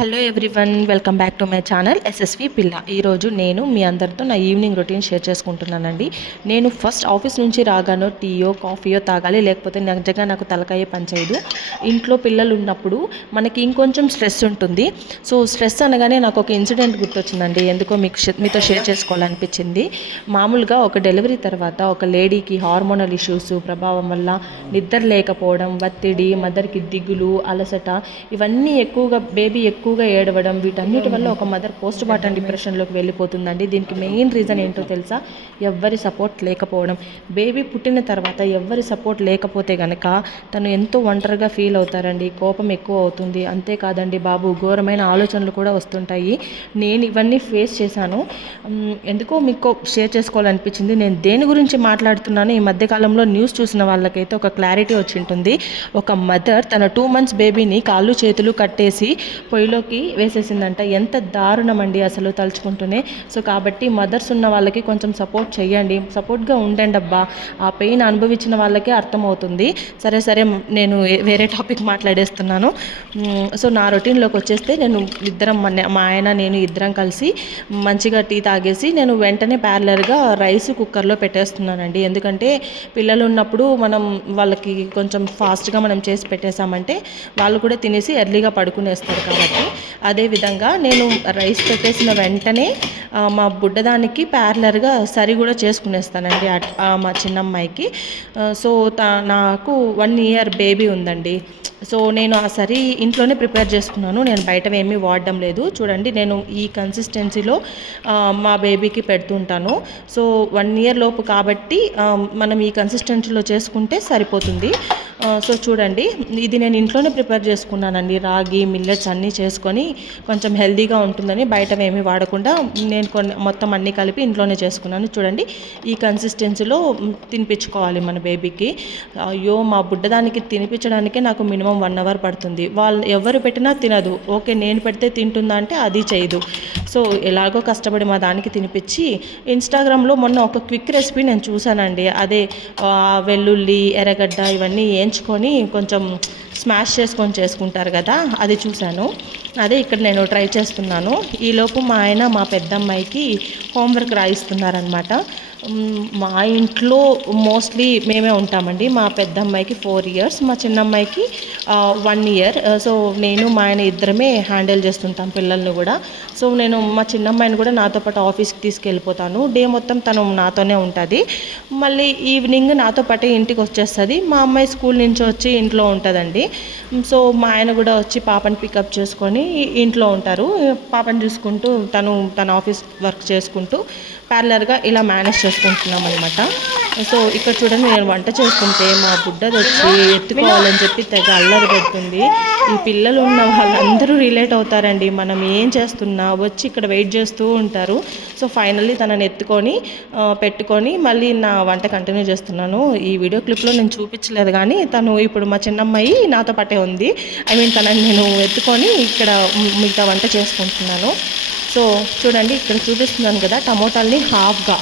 Hello everyone, welcome back to my channel SSV పిల్ల. ఈరోజు నేను మీ అందరితో నా ఈవినింగ్ రొటీన్ షేర్ చేసుకుంటున్నానండి. నేను ఫస్ట్ ఆఫీస్ నుంచి రాగానో టీయో కాఫీయో తాగాలి, లేకపోతే నిజంగా నాకు తలకాయ పనిచేయదు. ఇంట్లో పిల్లలు ఉన్నప్పుడు మనకి ఇంకొంచెం స్ట్రెస్ ఉంటుంది. సో స్ట్రెస్ అనగానే నాకు ఒక ఇన్సిడెంట్ గుర్తొచ్చిందండి. ఎందుకో మీతో షేర్ చేసుకోవాలనిపించింది. మామూలుగా ఒక డెలివరీ తర్వాత ఒక లేడీకి హార్మోనల్ ఇష్యూస్ ప్రభావం వల్ల నిద్ర లేకపోవడం, ఒత్తిడి, మదర్కి దిగులు, అలసట, ఇవన్నీ ఎక్కువగా బేబీ ఎక్కువగా ఏడవడం, వీటన్నిటి వల్ల ఒక మదర్ పోస్ట్ మార్టం డిప్రెషన్లోకి వెళ్ళిపోతుందండి. దీనికి మెయిన్ రీజన్ ఏంటో తెలుసా? ఎవ్వరి సపోర్ట్ లేకపోవడం. బేబీ పుట్టిన తర్వాత ఎవ్వరి సపోర్ట్ లేకపోతే కనుక తను ఎంతో ఒంటరిగా ఫీల్ అవుతారండి. కోపం ఎక్కువ అవుతుంది. అంతేకాదండి బాబు, ఘోరమైన ఆలోచనలు కూడా వస్తుంటాయి. నేను ఇవన్నీ ఫేస్ చేశాను. ఎందుకో మీకు షేర్ చేసుకోవాలనిపించింది. నేను దేని గురించి మాట్లాడుతున్నాను, ఈ మధ్యకాలంలో న్యూస్ చూసిన వాళ్ళకైతే ఒక క్లారిటీ వచ్చి ఉంటుంది. ఒక మదర్ తన 2 months బేబీని కాళ్ళు చేతులు కట్టేసి పొయ్యిలోకి వేసేసిందంట. ఎంత దారుణం అండి అసలు తలుచుకుంటూనే. సో కాబట్టి మదర్స్ ఉన్న వాళ్ళకి కొంచెం సపోర్ట్ చేయండి, సపోర్ట్గా ఉండండి అబ్బా. ఆ పెయిన్ అనుభవించిన వాళ్ళకే అర్థమవుతుంది. సరే నేను వేరే టాపిక్ మాట్లాడేస్తున్నాను. సో నా రొటీన్లోకి వచ్చేస్తే, నేను మా ఆయన నేను ఇద్దరం కలిసి మంచిగా టీ తాగేసి నేను వెంటనే ప్యారలర్గా రైస్ కుక్కర్లో పెట్టేస్తున్నానండి. ఎందుకంటే పిల్లలు ఉన్నప్పుడు మనం వాళ్ళకి కొంచెం ఫాస్ట్గా మనం చేసి పెట్టేశామంటే వాళ్ళు కూడా తినేసి ఎర్లీగా పడుకునేస్తారు. కాబట్టి అదేవిధంగా నేను రైస్ పెట్టేసిన వెంటనే మా బుడ్డదానికి ప్యారలర్గా సరి కూడా చేసుకునేస్తానండి మా చిన్నమ్మాయికి. సో నాకు 1 year బేబీ ఉందండి. సో నేను ఆ సరి ఇంట్లోనే ప్రిపేర్ చేసుకున్నాను. నేను బయటవేమీ వాడడం లేదు. చూడండి, నేను ఈ కన్సిస్టెన్సీలో మా బేబీకి పెడుతుంటాను. సో 1 year లోపు కాబట్టి మనం ఈ కన్సిస్టెన్సీలో చేసుకుంటే సరిపోతుంది. సో చూడండి, ఇది నేను ఇంట్లోనే ప్రిపేర్ చేసుకున్నానండి. రాగి మిల్లెట్స్ అన్నీ చేసుకొని కొంచెం హెల్తీగా ఉంటుందని బయటవేమీ వాడకుండా నేను మొత్తం అన్నీ కలిపి ఇంట్లోనే చేసుకున్నాను. చూడండి, ఈ కన్సిస్టెన్సీలో తినిపించుకోవాలి మన బేబీకి. అయ్యో, మా బుడ్డదానికి తినిపించడానికే నాకు మినిమం 1 hour పడుతుంది. వాళ్ళు ఎవరు పెట్టినా తినదు. ఓకే, నేను పెడితే తింటుందా అంటే అది చేయదు. సో ఎలాగో కష్టపడి మా దానికి తినిపించి, ఇన్స్టాగ్రామ్లో మొన్న ఒక క్విక్ రెసిపీ నేను చూశానండి. అదే వెల్లుల్లి, ఎర్రగడ్డ ఇవన్నీ వేయించుకొని కొంచెం స్మాష్ చేసుకుంటారు కదా, అది చూశాను. అదే ఇక్కడ నేను ట్రై చేస్తున్నాను. ఈలోపు మా ఆయన మా పెద్దమ్మాయికి హోంవర్క్ రాయిస్తున్నారనమాట. మా ఇంట్లో మోస్ట్లీ మేమే ఉంటామండి. మా పెద్దమ్మాయికి 4 years, మా చిన్నమ్మాయికి 1 year. సో నేను మా ఆయన ఇద్దరమే హ్యాండిల్ చేస్తుంటాం పిల్లల్ని కూడా. సో నేను మా చిన్నమ్మాయిని కూడా నాతో పాటు ఆఫీస్కి తీసుకెళ్ళిపోతాను. డే మొత్తం తను నాతోనే ఉంటుంది. మళ్ళీ ఈవినింగ్ నాతో పాటే ఇంటికి వచ్చేస్తుంది. మా అమ్మాయి స్కూల్ నుంచి వచ్చి ఇంట్లో ఉంటుందండి. సో మా ఆయన కూడా వచ్చి పాపని పికప్ చేసుకొని ఇంట్లో ఉంటారు. పాపని చూసుకుంటూ తన ఆఫీస్ వర్క్ చేసుకుంటూ ప్యారలర్గా ఇలా మేనేజ్ చేసుకుంటున్నాం అనమాట. సో ఇక్కడ చూడండి, నేను వంట చేసుకుంటే మా బుడ్డది వచ్చి ఎత్తుకోవాలని చెప్పి తెగ అల్లరి పెడుతుంది. ఈ పిల్లలు ఉన్న వాళ్ళందరూ రిలేట్ అవుతారండి. మనం ఏం చేస్తున్నా వచ్చి ఇక్కడ వెయిట్ చేస్తూ ఉంటారు. సో ఫైనల్లీ తనని ఎత్తుకొని పెట్టుకొని మళ్ళీ నా వంట కంటిన్యూ చేస్తున్నాను. ఈ వీడియో క్లిప్లో నేను చూపించలేదు, కానీ తను ఇప్పుడు మా చిన్నమ్మాయి నాతో పాటే ఉంది. తనని నేను ఎత్తుకొని ఇక్కడ మిగతా వంట చేసుకుంటున్నాను. సో చూడండి, ఇక్కడ చూపిస్తున్నాను కదా, టమోటాల్ని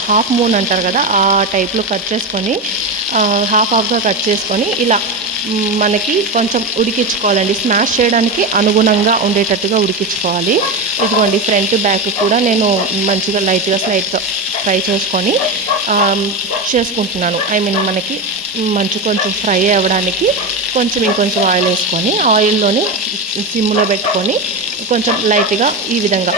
హాఫ్ మూన్ అంటారు కదా, ఆ టైప్లో కట్ చేసుకొని హాఫ్గా కట్ చేసుకొని ఇలా మనకి కొంచెం ఉడికించుకోవాలండి. స్మాష్ చేయడానికి అనుగుణంగా ఉండేటట్టుగా ఉడికించుకోవాలి. ఇదిగోండి, ఫ్రంట్ బ్యాక్ కూడా నేను మంచిగా లైట్గా ఫ్రై చేసుకొని చేసుకుంటున్నాను. మనకి కొంచెం ఫ్రై అవ్వడానికి ఇంకొంచెం ఆయిల్ వేసుకొని ఆయిల్లోనే సిమ్లో పెట్టుకొని కొంచెం లైట్గా ఈ విధంగా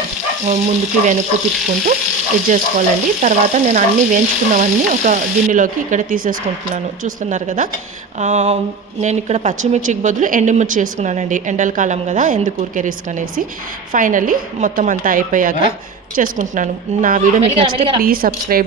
ముందుకి వెనక్కు తిప్పుకుంటూ ఇది చేసుకోవాలండి. తర్వాత నేను అన్నీ వేయించుకున్నవన్నీ ఒక గిన్నెలోకి ఇక్కడ తీసేసుకుంటున్నాను. చూస్తున్నారు కదా, నేను ఇక్కడ పచ్చిమిర్చికి బదులు ఎండుమిర్చి చేసుకున్నానండి. ఎండలకాలం కదా, ఎందుకు ఊరికే రిస్క్ అనేసి. ఫైనల్లీ మొత్తం అంతా అయిపోయాక చేసుకుంటున్నాను. నా వీడియో మీకు నచ్చితే ప్లీజ్ సబ్స్క్రైబ్.